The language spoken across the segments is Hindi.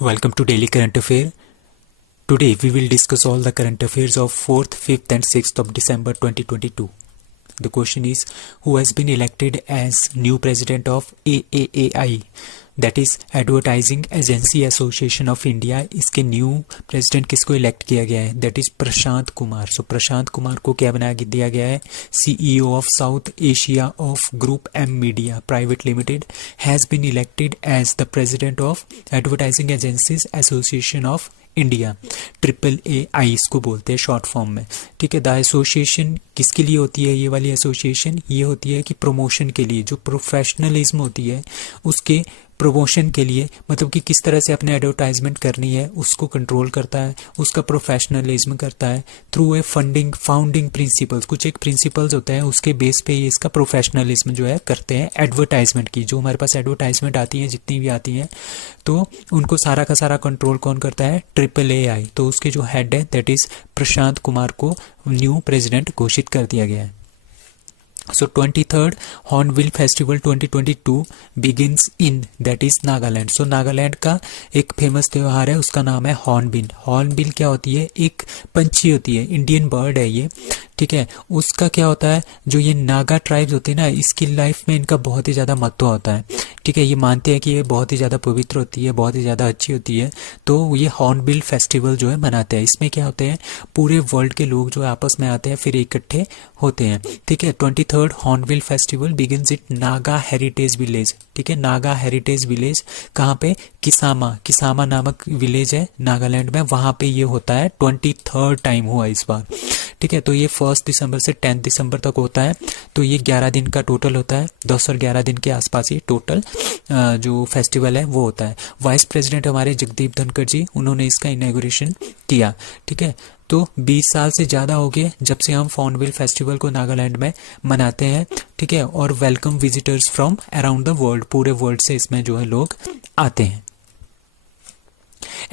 Welcome to Daily Current Affair. Today we will discuss all the current affairs of 4th, 5th and 6th of December 2022. The question is, who has been elected as new president of AAAI, that is Advertising Agency Association of India. इसके न्यू प्रेसिडेंट किसको इलेक्ट किया गया है? That is Prashant Kumar. So Prashant Kumar को क्या बना दिया गया है? CEO of South Asia of Group M media private limited has been elected as the president of advertising agencies association of India. AAAI इसको बोलते हैं शॉर्ट फॉर्म में. ठीक है. द एसोसिएशन किसके लिए होती है? ये वाली एसोसिएशन ये होती है कि प्रमोशन के लिए, जो प्रोफेशनलिज्म होती है उसके प्रमोशन के लिए, मतलब कि किस तरह से अपने एडवर्टाइजमेंट करनी है उसको कंट्रोल करता है, उसका प्रोफेशनलिज्म करता है थ्रू ए फाउंडिंग प्रिंसिपल्स. कुछ एक प्रिंसिपल्स होते हैं उसके बेस पे ये इसका प्रोफेशनलिज्म जो है करते हैं एडवर्टाइजमेंट की. जो हमारे पास एडवर्टाइजमेंट आती हैं जितनी भी आती हैं तो उनको सारा का सारा कंट्रोल कौन करता है? AAAI. तो उसके जो हेड है दैट इज प्रशांत कुमार को न्यू प्रेसिडेंट घोषित कर दिया गया है. So 23rd Hornbill Festival 2022 begins in that is Nagaland. So Nagaland का एक फेमस त्योहार है, उसका नाम है हॉर्नबिल. हॉर्नबिल क्या होती है? एक पंछी होती है, इंडियन बर्ड है ये. ठीक है. उसका क्या होता है, जो ये नागा ट्राइब्स होती है ना, इसकी लाइफ में इनका बहुत ही ज़्यादा महत्व होता है. ठीक है. ये मानते हैं कि ये बहुत ही ज़्यादा पवित्र होती है, बहुत ही ज़्यादा अच्छी होती है. तो ये हॉर्नबिल फेस्टिवल जो है मनाते हैं. इसमें क्या होते हैं, पूरे वर्ल्ड के लोग जो आपस में आते हैं फिर इकट्ठे होते हैं. ठीक है. 23rd hornbill festival begins it Naga heritage village. ठीक है. नागा हेरिटेज विलेज कहाँ पे? किसामा नामक विलेज है नागालैंड में, वहाँ पे ये होता है. 23rd टाइम हुआ इस बार. ठीक है. तो ये 1 दिसंबर से 10 दिसंबर तक होता है. तो ये 11 दिन का टोटल होता है. 10 और 11 दिन के आसपास ये टोटल जो फेस्टिवल है वो होता है. वाइस प्रेसिडेंट हमारे जगदीप धनखड़ जी, उन्होंने इसका इनॉग्रेशन किया. ठीक है. तो 20 साल से ज़्यादा हो गए जब से हम हॉर्नबिल फेस्टिवल को नागालैंड में मनाते हैं. ठीक है. और welcome visitors from around the world, पूरे वर्ल्ड से इसमें जो है लोग आते हैं.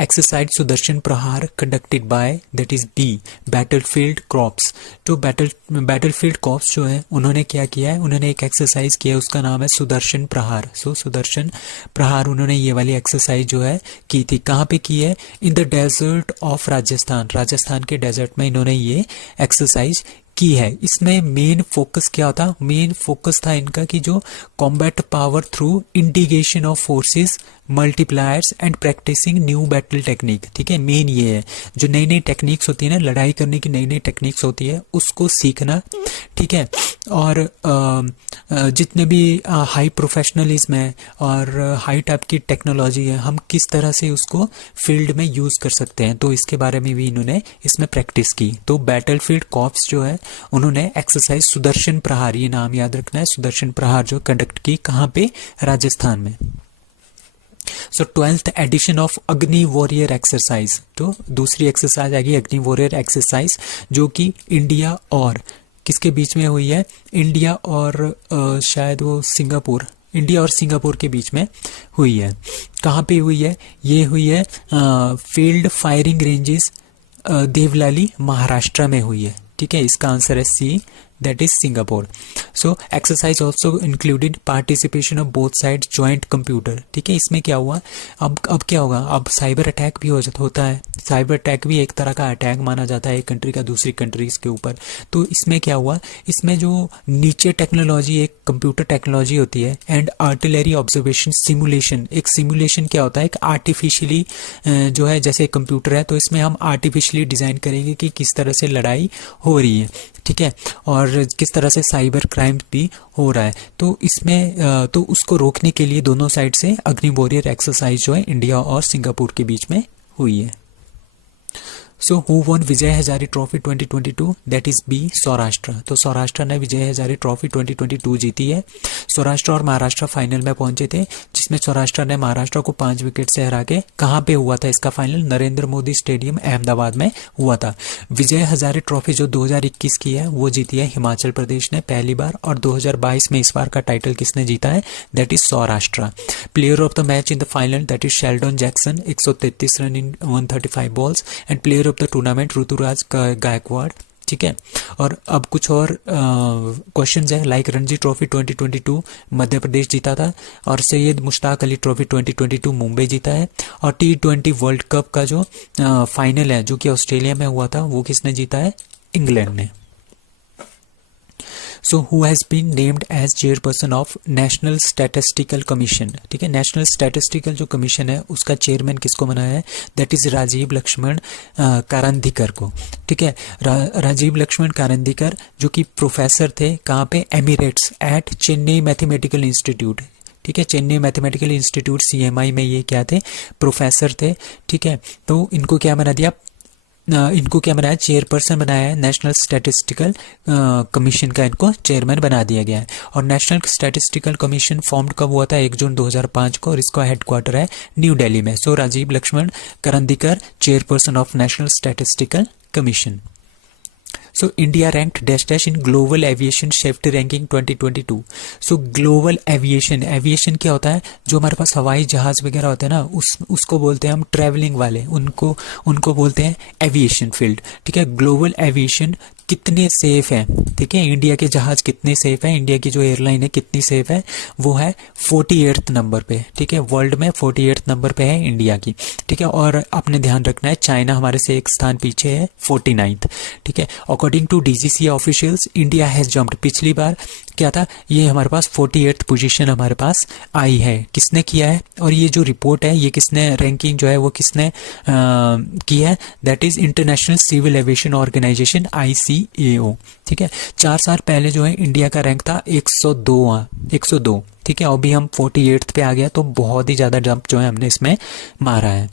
Exercise Sudarshan Prahar conducted by that is B battlefield corps. जो बैटलफील्ड कॉर्प्स जो है उन्होंने क्या किया है, उन्होंने एक एक्सरसाइज किया है, उसका नाम है सुदर्शन प्रहार. सो सुदर्शन प्रहार उन्होंने ये वाली एक्सरसाइज जो है की थी. कहाँ पे की है? In the desert of Rajasthan. Rajasthan के डेजर्ट में इन्होंने ये एक्सरसाइज की है. इसमें मेन फोकस क्या था? मेन फोकस था इनका कि जो combat power through indigenisation of forces, multipliers and practicing new battle technique. ठीक है. मेन ये है, जो नई नई टेक्निक्स होती है ना, लड़ाई करने की नई नई टेक्निक्स होती है उसको सीखना. ठीक है. और जितने भी हाई प्रोफेशनलिज्म है और हाई टाइप की टेक्नोलॉजी है, हम किस तरह से उसको फील्ड में यूज़ कर सकते हैं, तो इसके बारे में भी इन्होंने इसमें प्रैक्टिस की. तो बैटलफील्ड कॉर्प्स जो है उन्होंने एक्सरसाइज सुदर्शन प्रहार, ये नाम याद रखना है, सुदर्शन प्रहार जो कंडक्ट की. कहाँ पे? राजस्थान में. सो 12th एडिशन ऑफ अग्नि वॉरियर एक्सरसाइज. तो दूसरी एक्सरसाइज आ गई अग्नि वॉरियर एक्सरसाइज, जो कि इंडिया और किसके बीच में हुई है? इंडिया और शायद वो इंडिया और सिंगापुर के बीच में हुई है. कहाँ पे हुई है? ये हुई है field firing ranges Deolali Maharashtra में हुई है. ठीक है. इसका आंसर है सी, that is Singapore. So exercise also included participation of both sides joint computer. ठीक है. इसमें क्या हुआ, अब क्या होगा, अब साइबर अटैक भी होता है. साइबर अटैक भी एक तरह का अटैक माना जाता है एक कंट्री का दूसरी कंट्रीज के ऊपर. तो इसमें क्या हुआ, इसमें जो नीचे टेक्नोलॉजी एक कंप्यूटर टेक्नोलॉजी होती है एंड आर्टिलरी ऑब्जर्वेशन सिमुलेशन. एक सिमुलेशन क्या होता है, एक आर्टिफिशियली जो है जैसे कंप्यूटर है, तो इसमें हम आर्टिफिशियली डिज़ाइन करेंगे कि किस तरह से लड़ाई हो रही है. ठीक है. और किस तरह से साइबर क्राइम भी हो रहा है. तो इसमें तो उसको रोकने के लिए दोनों साइड से अग्नि वॉरियर एक्सरसाइज जो है इंडिया और सिंगापुर के बीच में हुई है. So who won Vijay Hazare trophy 2022? That is B Saurashtra. तो सौराष्ट्र ने विजय हजारे ट्रॉफी 2022 जीती है. सौराष्ट्र और महाराष्ट्र फाइनल में पहुंचे थे, जिसमें सौराष्ट्र ने महाराष्ट्र को 5 विकेट से हरा के, कहाँ पे हुआ था इसका फाइनल? नरेंद्र मोदी स्टेडियम अहमदाबाद में हुआ था. विजय हजारे ट्रॉफी जो 2021 की है वो जीती है हिमाचल प्रदेश ने पहली बार, और 2022 में इस बार का टाइटल किसने जीता है? That is Saurashtra. Player of the match in the final that is Sheldon Jackson, 133 run in 135 balls. And player of the tournament Ruturaj Gaikwad, ठीक है। और अब कुछ और क्वेश्चंस है, लाइक रणजी ट्रॉफी 2022 मध्य प्रदेश जीता था, और सैयद मुश्ताक अली ट्रॉफी 2022 मुंबई जीता है, और T20 वर्ल्ड कप का जो फाइनल है जो कि ऑस्ट्रेलिया में हुआ था वो किसने जीता है, इंग्लैंड ने। So who has been named as chairperson of national statistical commission, ठीक है। नेशनल स्टैटिस्टिकल जो कमीशन है उसका चेयरमैन किसको बनाया है, दैट इज राजीव लक्ष्मण कारंदीकर को, ठीक है। राजीव लक्ष्मण कारंदीकर जो कि प्रोफेसर थे कहाँ पे, emeritus at Chennai mathematical institute, ठीक है। चेन्नई मैथमेटिकल इंस्टीट्यूट CMI में ये क्या थे, प्रोफेसर थे, ठीक है। तो इनको क्या बना दिया, इनको क्या बनाया, चेयरपर्सन बनाया है, नेशनल स्टैटिस्टिकल कमीशन का इनको चेयरमैन बना दिया गया है। और नेशनल स्टैटिस्टिकल कमीशन फॉर्म्ड कब हुआ था, 1 जून 2005 को, और इसका हेडक्वार्टर है न्यू दिल्ली में। So Rajeev Laxman Karandikar, chairperson of national statistical commission. So India ranked dash dash in global aviation safety ranking 2022। So global aviation, aviation क्या होता है, जो हमारे पास हवाई जहाज वगैरह होते हैं ना, उसको बोलते हैं हम ट्रैवलिंग वाले, उनको बोलते हैं एविएशन फील्ड, ठीक है। ग्लोबल एविएशन कितने सेफ है, ठीक है, इंडिया के जहाज कितने सेफ है, इंडिया की जो एयरलाइन है कितनी सेफ है, वो है 48th नंबर पे, ठीक है। वर्ल्ड में 48th नंबर पे है इंडिया की, ठीक है। और आपने ध्यान रखना है चाइना हमारे से एक स्थान पीछे है, 49th, ठीक है। According to DGCA officials, India has jumped, पिछली बार क्या था, ये हमारे पास 48th पोजीशन हमारे पास आई है, किसने किया है, और ये जो रिपोर्ट है ये किसने, रैंकिंग जो है वो किसने की है, that is international civil aviation organisation ICAO, ठीक है। 4 साल पहले जो है इंडिया का रैंक था 102, ठीक है। अभी हम 48th पे आ गया, तो बहुत ही ज़्यादा जंप जो है हमने इसमें मारा है।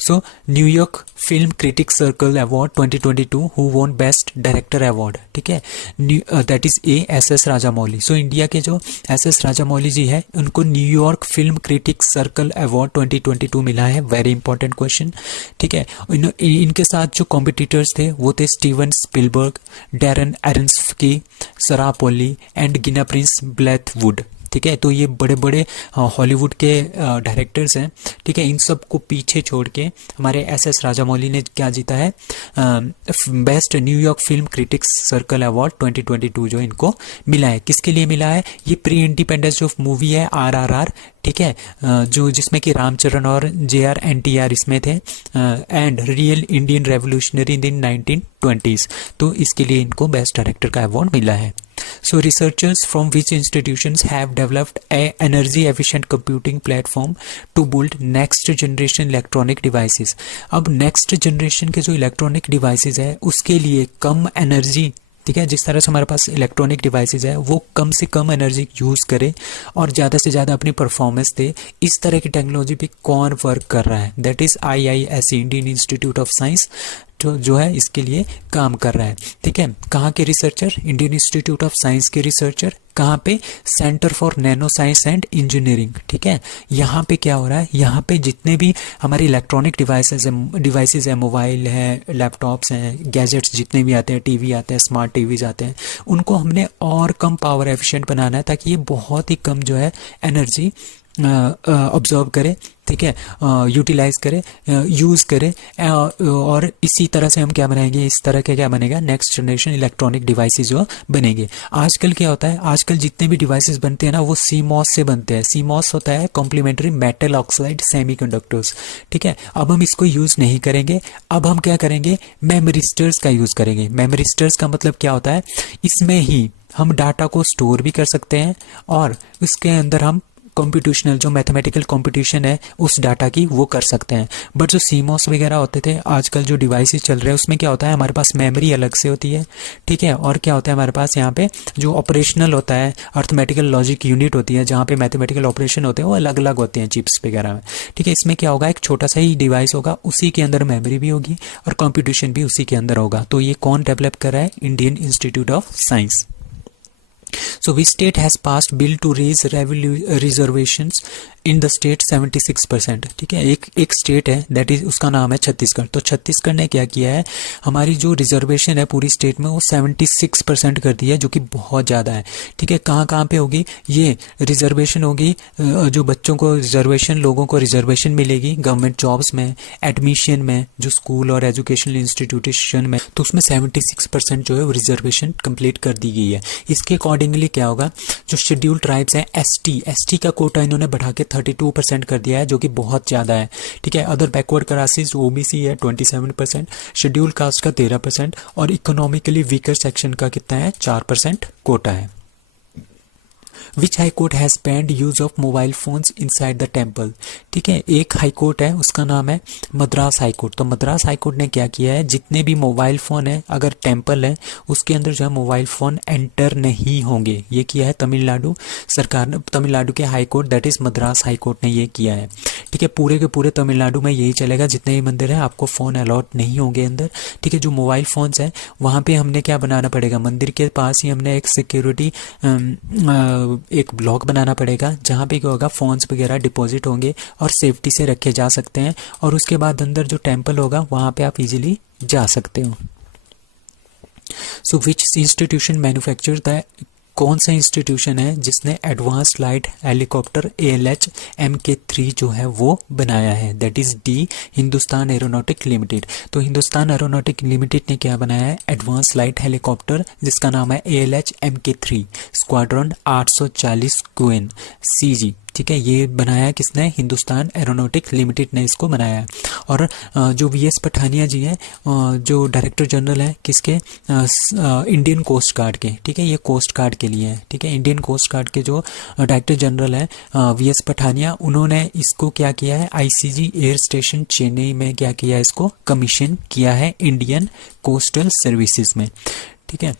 सो New York film critics circle award 2022 who won best director award, ठीक है, that is SS Rajamouli. So India के जो SS राजामौली जी है उनको New York film critics circle award 2022 मिला है, वेरी इंपॉर्टेंट क्वेश्चन, ठीक है। इनके साथ जो कॉम्पिटिटर्स थे वो थे स्टीवन स्पिलबर्ग, डैरन एरन्स्की, सरा पोली एंड गिना प्रिंस ब्लैथवुड, ठीक है। तो ये बड़े बड़े हॉलीवुड के डायरेक्टर्स हैं, ठीक है। इन सब को पीछे छोड़ के हमारे SS राजामौली ने क्या जीता है, best New York film critics circle award 2022 जो इनको मिला है। किसके लिए मिला है, ये प्री इंडिपेंडेंस जो मूवी है RRR, ठीक है, जो जिसमें कि रामचरण और JR NTR इसमें थे, and real Indian revolutionary in 1920s, तो इसके लिए इनको बेस्ट डायरेक्टर का अवार्ड मिला है। So researchers from which institutions have developed a energy efficient computing platform to build next generation electronic devices। अब next generation के जो electronic devices है उसके लिए कम एनर्जी, ठीक है, जिस तरह से हमारे पास इलेक्ट्रॉनिक डिवाइसेस है वो कम से कम एनर्जी यूज़ करे और ज़्यादा से ज़्यादा अपनी परफॉर्मेंस दे, इस तरह की टेक्नोलॉजी पे कौन वर्क कर रहा है, that is IISc Indian institute of science जो है इसके लिए काम कर रहा है, ठीक है। कहाँ के researcher, Indian institute of science के रिसर्चर, कहाँ पे, centre for nano science and engineering, ठीक है। यहाँ पे क्या हो रहा है, यहाँ पे जितने भी हमारे इलेक्ट्रॉनिक डिवाइसेस है, मोबाइल है, लैपटॉप्स हैं, गैजेट्स जितने भी आते हैं, टीवी आते हैं, स्मार्ट टीवीज आते हैं, उनको हमने और कम पावर एफिशिएंट बनाना है ताकि ये बहुत ही कम जो है एनर्जी ऑब्जर्व करे, ठीक है, यूटिलाइज करे, यूज़ करे, और इसी तरह से हम क्या बनाएंगे, इस तरह के क्या बनेगा, नेक्स्ट जनरेशन इलेक्ट्रॉनिक डिवाइसेस जो बनेंगे। आजकल क्या होता है, आजकल जितने भी डिवाइसेस बनते हैं ना वो CMOS से बनते हैं। CMOS होता है कॉम्प्लीमेंट्री मेटल ऑक्साइड सेमीकंडक्टर्स, ठीक है। अब हम इसको यूज़ नहीं करेंगे, अब हम क्या करेंगे, मेमोरिस्टर्स का यूज़ करेंगे। मेमोरिस्टर्स का मतलब क्या होता है, इसमें ही हम डाटा को स्टोर भी कर सकते हैं और उसके अंदर हम कंप्यूटेशनल जो मैथमेटिकल कंप्यूटेशन है उस डाटा की वो कर सकते हैं। बट जो CMOS वगैरह होते थे, आजकल जो डिवाइसेस चल रहे हैं उसमें क्या होता है, हमारे पास मेमोरी अलग से होती है, ठीक है, और क्या होता है हमारे पास यहाँ पे जो ऑपरेशनल होता है, अर्थमेटिकल लॉजिक यूनिट होती है जहाँ पे मैथमेटिकल ऑपरेशन होते हैं वो अलग अलग होते हैं चिप्स वगैरह में, ठीक है। इसमें क्या होगा, एक छोटा सा ही डिवाइस होगा, उसी के अंदर मेमोरी भी होगी और कंप्यूटेशन भी उसी के अंदर होगा। तो ये कौन डेवलप कर रहा है, Indian institute of science. So which state has passed bill to raise reservations in the state 76%? ठीक है, एक स्टेट है दैट इज, उसका नाम है छत्तीसगढ़। तो छत्तीसगढ़ ने क्या किया है, हमारी जो रिजर्वेशन है पूरी स्टेट में वो 76% कर दी है, जो कि बहुत ज़्यादा है। ठीक है, कहाँ कहाँ पे होगी ये रिजर्वेशन होगी, जो बच्चों को रिजर्वेशन, लोगों को रिजर्वेशन मिलेगी गवर्नमेंट जॉब्स में, एडमिशन में, जो स्कूल और एजुकेशनल इंस्टीट्यूशन में, तो उसमें 76% जो है वो रिजर्वेशन कंप्लीट कर दी गई है। इसके अकॉर्डिंगली क्या होगा, जो शेड्यूल्ड ट्राइब्स हैं, एसटी का कोटा इन्होंने बढ़ा के 32% कर दिया है, जो कि बहुत ज़्यादा है। ठीक है, अदर बैकवर्ड क्लासेस ओबीसी है 27%, शेड्यूल कास्ट का 13%, और इकोनॉमिकली वीकर सेक्शन का कितना है 4% कोटा है। Which high court has banned use of mobile phones inside the temple? ठीक है, एक हाई कोर्ट है उसका नाम है मद्रास हाई कोर्ट। तो मद्रास हाई कोर्ट ने क्या किया है, जितने भी मोबाइल फ़ोन है, अगर टेम्पल है उसके अंदर जो है मोबाइल फ़ोन एंटर नहीं होंगे, ये किया है तमिलनाडु सरकार ने, तमिलनाडु के high court that is Madras high court ने ये किया है। ठीक है, पूरे के पूरे तमिलनाडु में यही चलेगा, जितने भी मंदिर हैं आपको फ़ोन अलॉट नहीं होंगे अंदर। ठीक है, जो मोबाइल फ़ोन्स हैं वहाँ पे हमने क्या बनाना पड़ेगा, मंदिर के पास ही हमने एक सिक्योरिटी एक ब्लॉक बनाना पड़ेगा, जहाँ पे क्या होगा फ़ोन्स वगैरह डिपॉजिट होंगे और सेफ्टी से रखे जा सकते हैं, और उसके बाद अंदर जो टेम्पल होगा वहाँ पे आप इजीली जा सकते हो। सो विच इंस्टीट्यूशन मैन्युफैक्चर द, कौन सा इंस्टीट्यूशन है जिसने advance light helicopter ALH Mk3 जो है वो बनाया है, that is D, Hindustan aeronautic limited. तो हिंदुस्तान एरोनॉटिक लिमिटेड ने क्या बनाया है, एडवांस लाइट हेलीकॉप्टर जिसका नाम है ALH Mk3 squadron 840 queen CG। ठीक है, ये बनाया किसने, हिंदुस्तान एरोनॉटिक लिमिटेड ने इसको बनाया है। और जो VS पठानिया जी हैं, जो डायरेक्टर जनरल है किसके, इंडियन कोस्ट गार्ड के। ठीक है, ये कोस्ट गार्ड के लिए है। ठीक है, इंडियन कोस्ट गार्ड के जो डायरेक्टर जनरल है VS पठानिया, उन्होंने इसको क्या किया है, ICG एयर स्टेशन चेन्नई में क्या किया है, इसको कमीशन किया है इंडियन कोस्टल सर्विसेज में। ठीक है,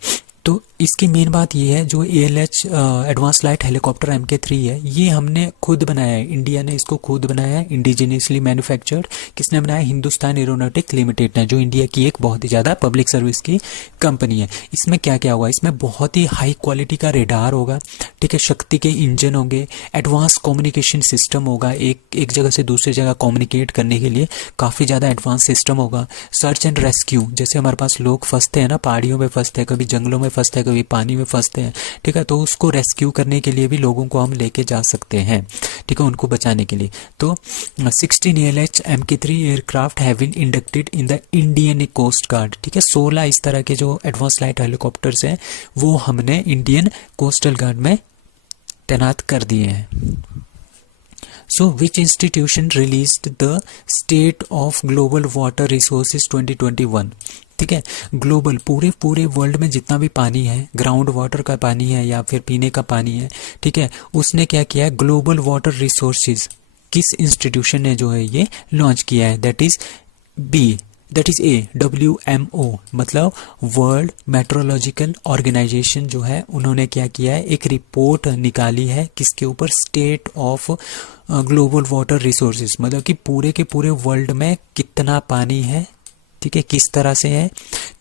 तो इसकी मेन बात ये है, जो ALH advance light helicopter Mk3 है, ये हमने खुद बनाया है, इंडिया ने इसको खुद बनाया है, इंडिजिनियसली मैन्युफैक्चर्ड। किसने बनाया, हिंदुस्तान एरोनॉटिक लिमिटेड ने, जो इंडिया की एक बहुत ही ज़्यादा पब्लिक सर्विस की कंपनी है। इसमें क्या क्या होगा, इसमें बहुत ही हाई क्वालिटी का रेडार होगा। ठीक है, शक्ति के इंजन होंगे, एडवांस कम्युनिकेशन सिस्टम होगा, एक जगह से दूसरी जगह कम्युनिकेट करने के लिए काफ़ी ज़्यादा एडवांस सिस्टम होगा। सर्च एंड रेस्क्यू, जैसे हमारे पास लोग फंसते हैं ना, पहाड़ियों में फंसते हैं, कभी जंगलों में फंसते हैं, कभी पानी में फंसते हैं। ठीक है, तो उसको रेस्क्यू करने के लिए भी लोगों को हम लेके जा सकते हैं। ठीक है, उनको बचाने के लिए। तो 16 ALH Mk3 aircraft have been inducted in the Indian coast guard. ठीक है, 16 इस तरह के जो एडवांस लाइट हेलीकॉप्टर्स हैं वो हमने इंडियन कोस्टल गार्ड में तैनात कर दिए हैं। So which institution released the state of global water resources 2021? ठीक है, ग्लोबल पूरे वर्ल्ड में जितना भी पानी है, ग्राउंड वाटर का पानी है या फिर पीने का पानी है, ठीक है, उसने क्या किया है, ग्लोबल वाटर रिसोर्सेज किस इंस्टीट्यूशन ने जो है ये लॉन्च किया है, दैट इज ए WMO, मतलब वर्ल्ड मेट्रोलॉजिकल ऑर्गेनाइजेशन जो है, उन्होंने क्या किया है, एक रिपोर्ट निकाली है किसके ऊपर, state of global water resources, मतलब कि पूरे के पूरे वर्ल्ड में कितना पानी है। ठीक है, किस तरह से है,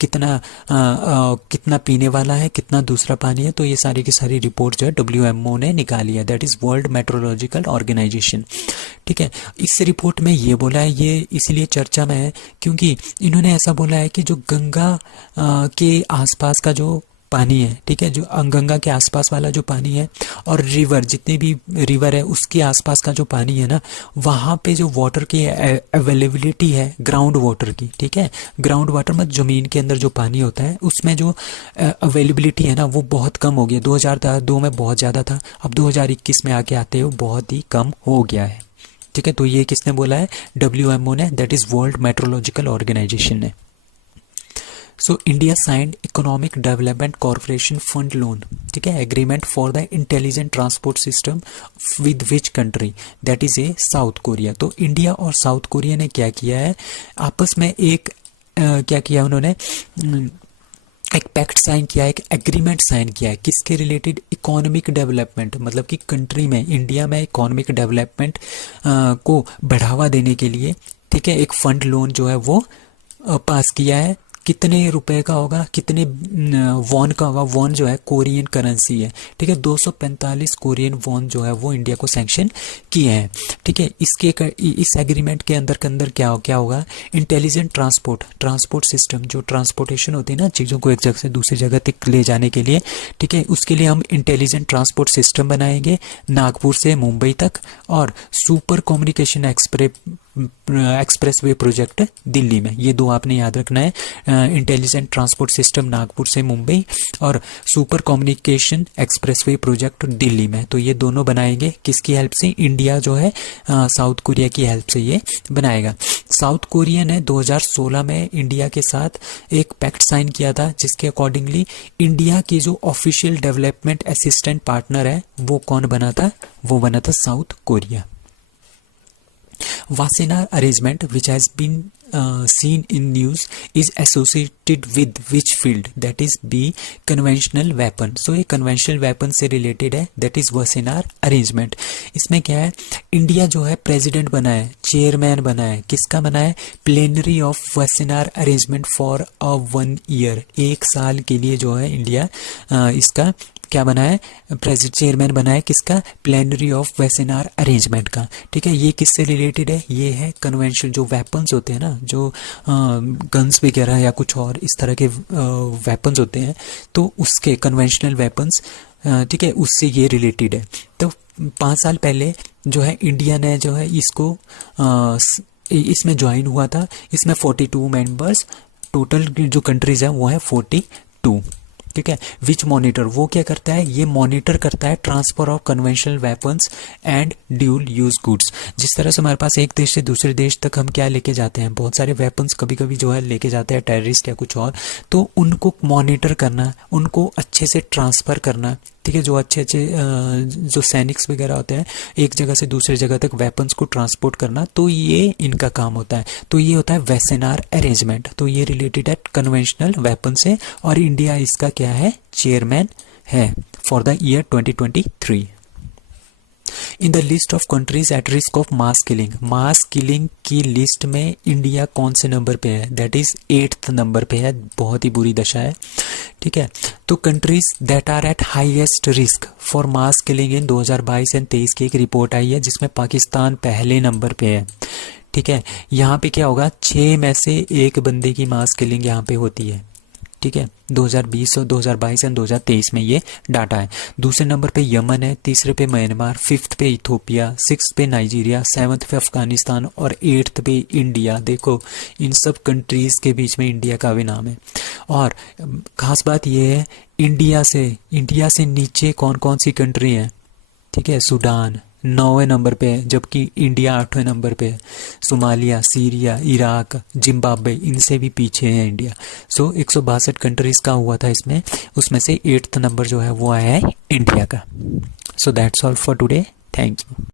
कितना पीने वाला है, कितना दूसरा पानी है, तो ये सारी की सारी रिपोर्ट जो है WMO ने निकाली है, that is world meteorological organisation. ठीक है, इस रिपोर्ट में ये बोला है, ये इसलिए चर्चा में है क्योंकि इन्होंने ऐसा बोला है कि जो गंगा के आसपास का जो पानी है, ठीक है, जो गंगा के आसपास वाला जो पानी है और रिवर, जितनी भी रिवर है उसके आसपास का जो पानी है ना, वहाँ पे जो वाटर की अवेलेबिलिटी है ग्राउंड वाटर की, ठीक है, ग्राउंड वाटर में ज़मीन के अंदर जो पानी होता है उसमें जो अवेलेबिलिटी है ना वो बहुत कम हो गई। 2002 में बहुत ज़्यादा था, अब 2021 में आके आते हुए बहुत ही कम हो गया है। ठीक है, तो ये किसने बोला है, WMO ने, that is world meteorological organisation ने। So India signed economic development corporation fund loan, ठीक है, agreement for the intelligent transport system with which country, that is a South Korea. तो इंडिया और साउथ कोरिया ने क्या किया है, आपस में एक क्या किया उन्होंने, एक पैक्ट साइन किया, एक एग्रीमेंट साइन किया है, किसके रिलेटेड, इकोनॉमिक डेवलपमेंट, मतलब कि कंट्री में, इंडिया में इकोनॉमिक डेवलपमेंट को बढ़ावा देने के लिए, ठीक है, एक फंड लोन जो है वो पास किया है कितने रुपए का होगा, कितने वॉन का होगा। वॉन जो है कोरियन करेंसी है, ठीक है। 245 कोरियन वॉन जो है वो इंडिया को सैंक्शन किए हैं, ठीक है। इस एग्रीमेंट के अंदर क्या होगा, इंटेलिजेंट ट्रांसपोर्ट सिस्टम, जो ट्रांसपोर्टेशन होती है ना चीज़ों को एक जगह से दूसरी जगह तक ले जाने के लिए, ठीक है, उसके लिए हम इंटेलिजेंट ट्रांसपोर्ट सिस्टम बनाएंगे नागपुर से मुंबई तक, और super communication expressway project Delhi में। ये दो आपने याद रखना है, इंटेलिजेंट ट्रांसपोर्ट सिस्टम नागपुर से मुंबई और super communication expressway project Delhi में। तो ये दोनों बनाएंगे किसकी हेल्प से, इंडिया जो है साउथ कोरिया की हेल्प से ये बनाएगा। साउथ कोरिया ने 2016 में इंडिया के साथ एक पैक्ट साइन किया था, जिसके अकॉर्डिंगली इंडिया की जो ऑफिशियल डेवलपमेंट असिस्टेंट पार्टनर है वो कौन बना था, वो बना था south Korea. Wassenaar arrangement, which has been seen in news, is associated with which field? That is B, conventional weapon. So ये conventional weapon से related है, that is Wassenaar arrangement. इसमें क्या है, इंडिया जो है प्रेसिडेंट बना है, चेयरमैन बना है, किसका बना है, plenary of Wassenaar arrangement for a 1 year, 1 साल के लिए जो है इंडिया इसका क्या बना है, प्रेसिडेंट चेयरमैन बना है, किसका, प्लेनरी ऑफ वेसेनार अरेंजमेंट का, ठीक है। ये किससे रिलेटेड है, ये है कन्वेंशनल जो वेपन्स होते हैं ना, जो गन्स वगैरह या कुछ और इस तरह के वेपन्स होते हैं, तो उसके कन्वेंशनल वेपन्स, ठीक है, उससे ये रिलेटेड है। तो 5 साल पहले जो है इंडिया ने जो है इसको इसमें ज्वाइन हुआ था। इसमें 42 मेंबर्स, टोटल जो कंट्रीज हैं वो है 42, ठीक है। विच मॉनिटर, वो क्या करता है, ये मॉनिटर करता है transfer of conventional weapons and dual use goods. जिस तरह से हमारे पास एक देश से दूसरे देश तक हम क्या लेके जाते हैं, बहुत सारे वेपन्स कभी कभी जो है लेके जाते हैं टेररिस्ट या कुछ और, तो उनको मॉनिटर करना, उनको अच्छे से ट्रांसफर करना, ठीक है। जो अच्छे जो सैनिक्स वगैरह होते हैं, एक जगह से दूसरी जगह तक वेपन्स को ट्रांसपोर्ट करना, तो ये इनका काम होता है। तो ये होता है वेसेनार अरेंजमेंट। तो ये रिलेटेड है कन्वेंशनल वेपन से, और इंडिया इसका क्या है, चेयरमैन है for the year 2023। In the list of countries at risk of mass killing की लिस्ट में इंडिया कौन से नंबर पे है, दैट इज 8th नंबर पे है, बहुत ही बुरी दशा है, ठीक है। तो countries that are at highest risk for mass killing in 2022 and 23 की एक रिपोर्ट आई है, जिसमें पाकिस्तान पहले नंबर पे है, ठीक है। यहाँ पे क्या होगा, 6 में से 1 बंदे की मास किलिंग यहाँ पे होती है, ठीक है। 2020 और 2022 एंड 2023 में ये डाटा है। दूसरे नंबर पे यमन है, तीसरे पे म्यांमार, 5th पे इथोपिया, 6th पे नाइजीरिया, 7th पे अफगानिस्तान और 8th पे इंडिया। देखो इन सब कंट्रीज के बीच में इंडिया का भी नाम है। और खास बात ये है, इंडिया से नीचे कौन कौन सी कंट्री है, ठीक है। सूडान 9वें नंबर पे है, जबकि इंडिया 8वें नंबर पे है। सोमालिया, सीरिया, इराक, जिम्बाब्वे, इनसे भी पीछे है इंडिया। सो 162 कंट्रीज का हुआ था इसमें, उसमें से 8th नंबर जो है वो आया है इंडिया का। So that's all for today, thank you.